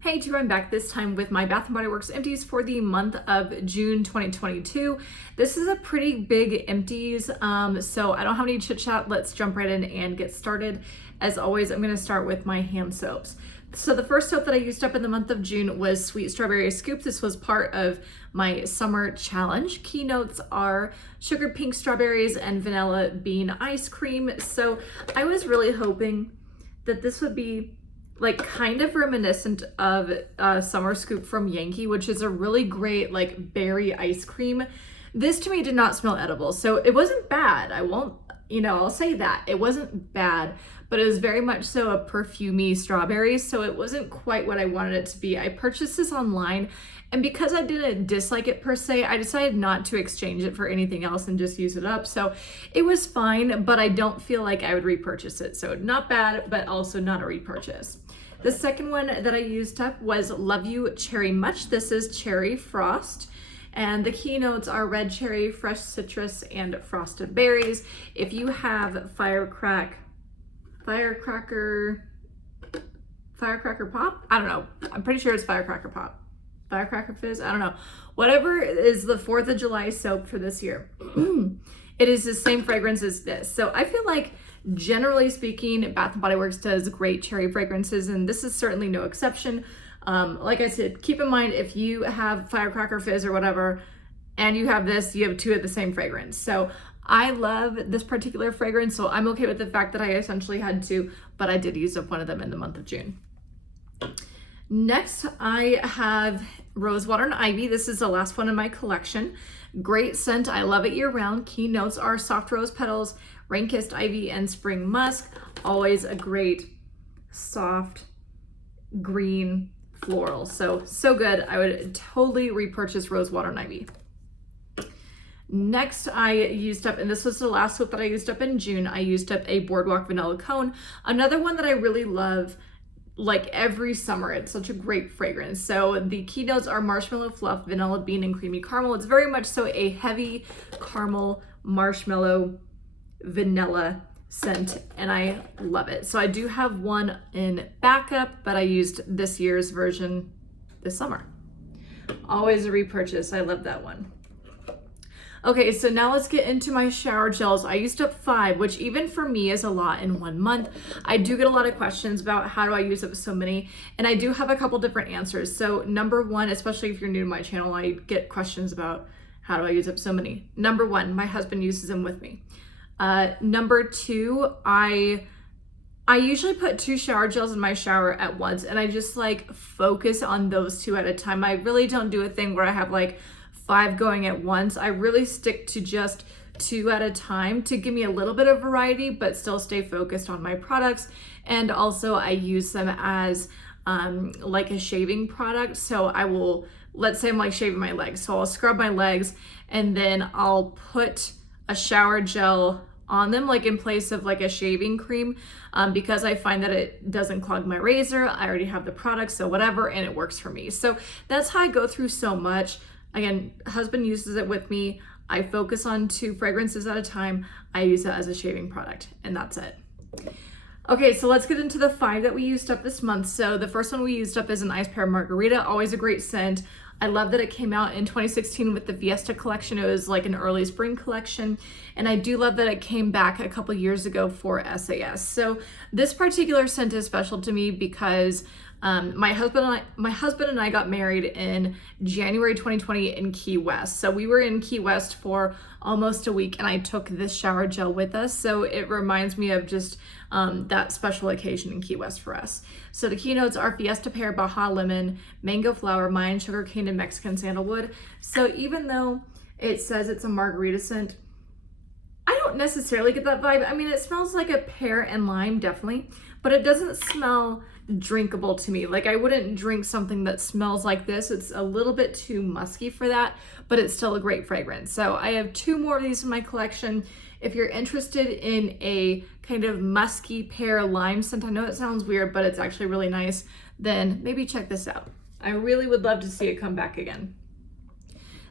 Hey, I'm back this time with my Bath & Body Works empties for the month of June 2022. This is a pretty big empties, so I don't have any chit chat. Let's jump right in and get started. As always, I'm going to start with my hand soaps. So the first soap that I used up in the month of June was Sweet Strawberry Scoop. This was part of my summer challenge. Keynotes are sugar pink strawberries and vanilla bean ice cream. So I was really hoping that this would be like kind of reminiscent of Summer Scoop from Yankee, which is a really great like berry ice cream. This to me did not smell edible, so it wasn't bad. I'll say that. It wasn't bad, but it was very much so a perfumey strawberry, so it wasn't quite what I wanted it to be. I purchased this online, and because I didn't dislike it per se, I decided not to exchange it for anything else and just use it up. So it was fine, but I don't feel like I would repurchase it. So not bad, but also not a repurchase. The second one that I used up was Love You Cherry Much. This is Cherry Frost. And the keynotes are red cherry, fresh citrus, and frosted berries. If you have Firecracker Pop? I don't know. I'm pretty sure it's Firecracker Pop. Firecracker Fizz? I don't know. Whatever is the 4th of July soap for this year. It is the same fragrance as this. So I feel like, generally speaking, Bath & Body Works does great cherry fragrances, and this is certainly no exception. Like I said, keep in mind if you have Firecracker Fizz or whatever, and you have this, you have two of the same fragrance. So I love this particular fragrance, so I'm okay with the fact that I essentially had two, but I did use up one of them in the month of June. Next, I have Rosewater and Ivy. This is the last one in my collection. Great scent. I love it year round. Key notes are soft rose petals, rain-kissed ivy, and spring musk. Always a great soft green floral. So good. I would totally repurchase Rosewater and Ivy. Next, I used up, and this was the last soap that I used up in June, I used up a Boardwalk Vanilla Cone. Another one that I really love, like every summer. It's such a great fragrance. So the keynotes are marshmallow fluff, vanilla bean, and creamy caramel. It's very much so a heavy caramel, marshmallow, vanilla scent, and I love it. So I do have one in backup, but I used this year's version this summer. Always a repurchase. I love that one. Okay, so now let's get into my shower gels. I used up 5, which even for me is a lot in 1 month. I do get a lot of questions about how do I use up so many, and I do have a couple different answers. So number one, especially if you're new to my channel, I get questions about how do I use up so many. Number one, my husband uses them with me. Number two, I usually put 2 shower gels in my shower at once, and I just like focus on those 2 at a time. I really don't do a thing where I have like 5 going at once. I really stick to just 2 at a time to give me a little bit of variety, but still stay focused on my products. And also I use them as like a shaving product. So I will, let's say I'm like shaving my legs. So I'll scrub my legs and then I'll put a shower gel on them, like in place of like a shaving cream, because I find that it doesn't clog my razor. I already have the product, so whatever, and it works for me. So that's how I go through so much. Again, husband uses it with me. I focus on 2 fragrances at a time. I use it as a shaving product, and that's it. Okay, so let's get into the 5 that we used up this month. So the first one we used up is an Ice Pear Margarita, always a great scent. I love that it came out in 2016 with the Fiesta collection. It was like an early spring collection. And I do love that it came back a couple years ago for SAS. So this particular scent is special to me because my husband and I got married in January 2020 in Key West. So we were in Key West for almost a week, and I took this shower gel with us. So it reminds me of just that special occasion in Key West for us. So the keynotes are Fiesta Pear, Baja Lemon, Mango Flower, Mayan Sugar Cane, and Mexican Sandalwood. So even though it says it's a margarita scent, I don't necessarily get that vibe. I mean, it smells like a pear and lime, definitely, but it doesn't smell drinkable to me. Like I wouldn't drink something that smells like this. It's a little bit too musky for that, but it's still a great fragrance. So I have 2 more of these in my collection. If you're interested in a kind of musky pear lime scent, I know it sounds weird, but it's actually really nice, then maybe check this out. I really would love to see it come back again.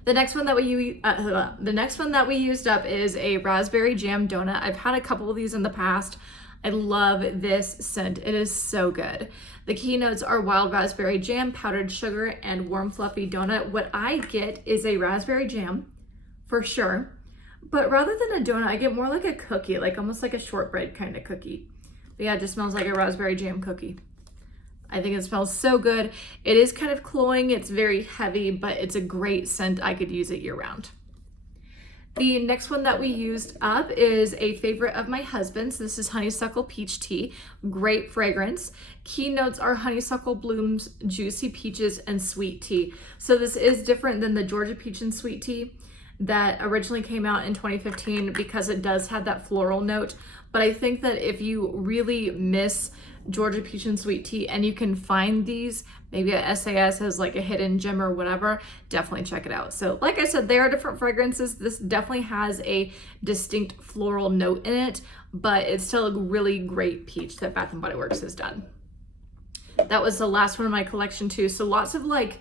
The next one that we used up is a raspberry jam donut. I've had a couple of these in the past. I love this scent. It is so good. The keynotes are wild raspberry jam, powdered sugar, and warm fluffy donut. What I get is a raspberry jam, for sure. But rather than a donut, I get more like a cookie, like almost like a shortbread kind of cookie. But yeah, it just smells like a raspberry jam cookie. I think it smells so good. It is kind of cloying, it's very heavy, but it's a great scent. I could use it year round. The next one that we used up is a favorite of my husband's. This is Honeysuckle Peach Tea. Great fragrance. Key notes are honeysuckle blooms, juicy peaches, and sweet tea. So this is different than the Georgia Peach and Sweet Tea that originally came out in 2015 because it does have that floral note. But I think that if you really miss Georgia Peach and Sweet Tea and you can find these, maybe at SAS as like a hidden gem or whatever, definitely check it out. So like I said, they are different fragrances. This definitely has a distinct floral note in it, but it's still a really great peach that Bath & Body Works has done. That was the last one in my collection too. So lots of like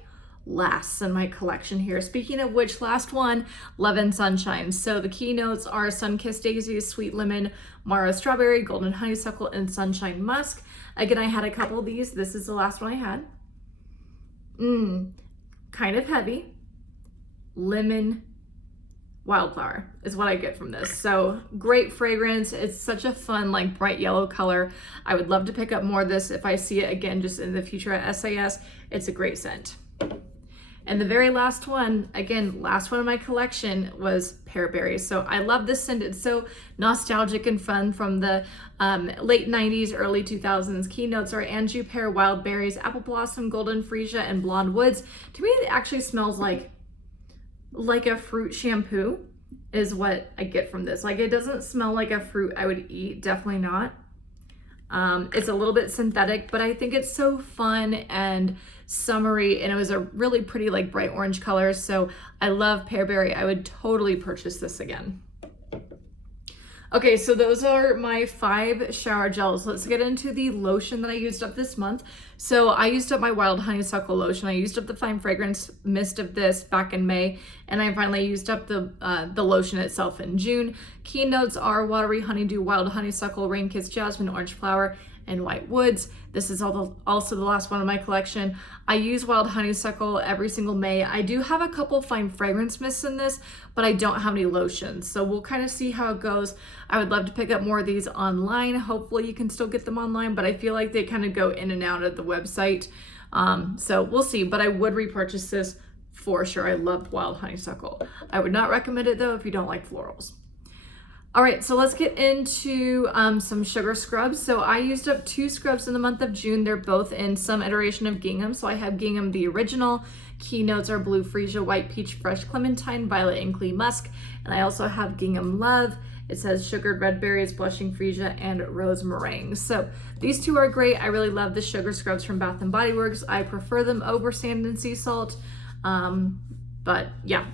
lasts in my collection here. Speaking of which, last one, Love and Sunshine. So the keynotes are Sunkissed Daisy, Sweet Lemon, Mara Strawberry, Golden Honeysuckle, and Sunshine Musk. Again, I had a couple of these. This is the last one I had. Kind of heavy. Lemon Wildflower is what I get from this. So great fragrance. It's such a fun, like bright yellow color. I would love to pick up more of this if I see it again just in the future at SAS. It's a great scent. And the very last one, again, last one in my collection was Pear Berries. So I love this scent. It's so nostalgic and fun from the late 90s, early 2000s. Keynotes are Anjou Pear, Wild Berries, Apple Blossom, Golden Freesia, and Blonde Woods. To me, it actually smells like a fruit shampoo is what I get from this. Like, it doesn't smell like a fruit I would eat, definitely not. It's a little bit synthetic, but I think it's so fun and summery, and it was a really pretty like bright orange color. So I love Pearberry. I would totally purchase this again. Okay, so those are my 5 shower gels. Let's get into the lotion that I used up this month. So I used up my Wild Honeysuckle lotion. I used up the Fine Fragrance Mist of this back in May, and I finally used up the lotion itself in June. Keynotes are Watery Honeydew, Wild Honeysuckle, Rain Kiss Jasmine, Orange Flower, and White Woods. This is also the last one of my collection. I use Wild Honeysuckle every single May. I do have a couple Fine Fragrance Mists in this, but I don't have any lotions. So we'll kind of see how it goes. I would love to pick up more of these online. Hopefully you can still get them online, but I feel like they kind of go in and out of the website. So we'll see, but I would repurchase this for sure. I love Wild Honeysuckle. I would not recommend it though if you don't like florals. All right, so let's get into some sugar scrubs. So I used up 2 scrubs in the month of June. They're both in some iteration of gingham. So I have gingham the original. Keynotes are Blue Freesia, White Peach, Fresh Clementine, Violet Inkly Musk. And I also have gingham Love. It says sugared red berries, blushing freesia, and rose meringue. So these 2 are great. I really love the sugar scrubs from Bath & Body Works. I prefer them over sand and sea salt. But yeah,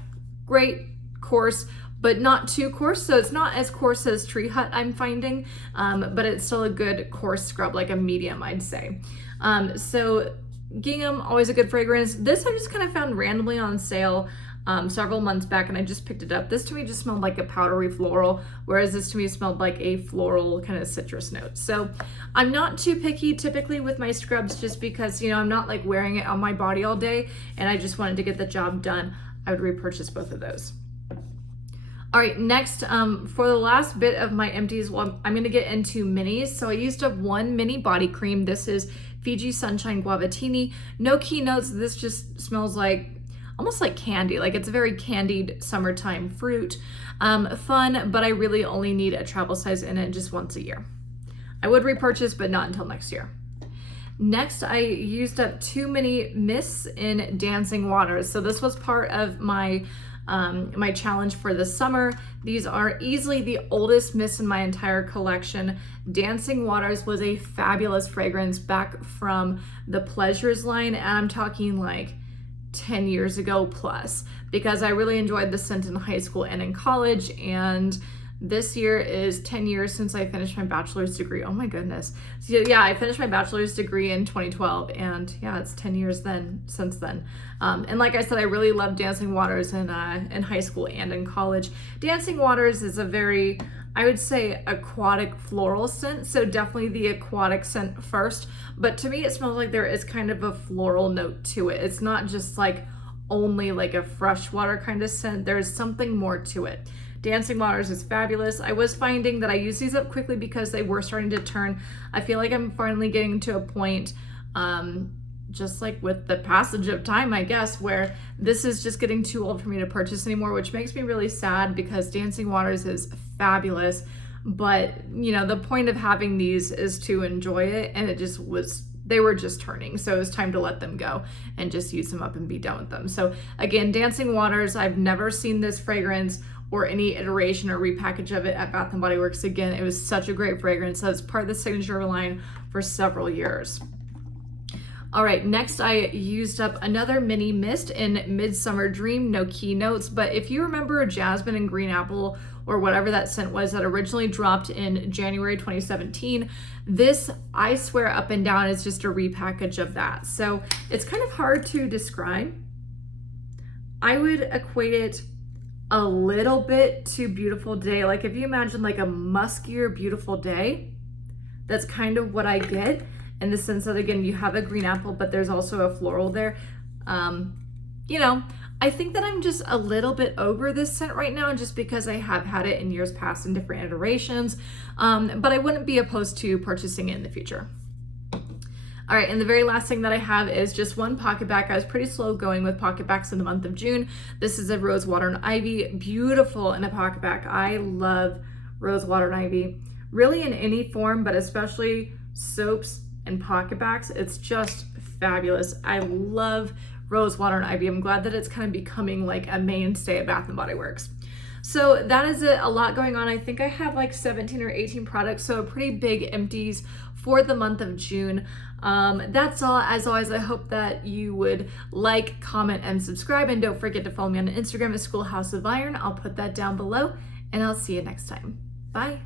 great, coarse, but not too coarse. So it's not as coarse as Tree Hut, I'm finding, but it's still a good coarse scrub, like a medium, I'd say. So gingham, always a good fragrance. This I just kind of found randomly on sale several months back, and I just picked it up. This to me just smelled like a powdery floral, whereas this to me smelled like a floral kind of citrus note. So I'm not too picky typically with my scrubs, just because, you know, I'm not like wearing it on my body all day, and I just wanted to get the job done. I would repurchase both of those. All right, next, for the last bit of my empties, well, I'm gonna get into minis. So I used up 1 mini body cream. This is Fiji Sunshine Guavatini. No keynotes. This just smells like, almost like candy. Like it's a very candied summertime fruit. Fun, but I really only need a travel size in it just once a year. I would repurchase, but not until next year. Next, I used up 2 mini mists in Dancing Waters. So this was part of my my challenge for the summer. These are easily the oldest mists in my entire collection. Dancing Waters was a fabulous fragrance back from the Pleasures line, and I'm talking like 10 years ago plus, because I really enjoyed the scent in high school and in college, and This year is 10 years since I finished my bachelor's degree. Oh my goodness. So yeah, I finished my bachelor's degree in 2012, and yeah, it's 10 years since then. And like I said, I really loved Dancing Waters in high school and in college. Dancing Waters is a very, I would say, aquatic floral scent, so definitely the aquatic scent first. But to me, it smells like there is kind of a floral note to it. It's not just like only like a freshwater kind of scent. There's something more to it. Dancing Waters is fabulous. I was finding that I use these up quickly because they were starting to turn. I feel like I'm finally getting to a point, just like with the passage of time, I guess, where this is just getting too old for me to purchase anymore, which makes me really sad because Dancing Waters is fabulous. But, you know, the point of having these is to enjoy it, and it just was, they were just turning. So it was time to let them go and just use them up and be done with them. So again, Dancing Waters, I've never seen this fragrance or any iteration or repackage of it at Bath & Body Works again. It was such a great fragrance. That's part of the signature line for several years. All right, next I used up another mini mist in Midsummer Dream, no keynotes, but if you remember Jasmine and Green Apple or whatever that scent was that originally dropped in January 2017, this, I swear up and down, is just a repackage of that. So it's kind of hard to describe. I would equate it a little bit to Beautiful Day. Like if you imagine like a muskier Beautiful Day, that's kind of what I get, in the sense that, again, you have a green apple, but there's also a floral there. You know, I think that I'm just a little bit over this scent right now, just because I have had it in years past in different iterations, but I wouldn't be opposed to purchasing it in the future. All right, and the very last thing that I have is just one pocketbac. I was pretty slow going with pocketbacs in the month of June. This is a Rose Water and Ivy, beautiful in a pocketbac. I love Rose Water and Ivy, really in any form, but especially soaps and pocketbacs. It's just fabulous. I love Rose Water and Ivy. I'm glad that it's kind of becoming like a mainstay at Bath & Body Works. So that is it, a lot going on. I think I have like 17 or 18 products, so a pretty big empties for the month of June. That's all. As always, I hope that you would like, comment, and subscribe, and don't forget to follow me on Instagram at Schoolhouse of Iron. I'll put that down below, and I'll see you next time. Bye.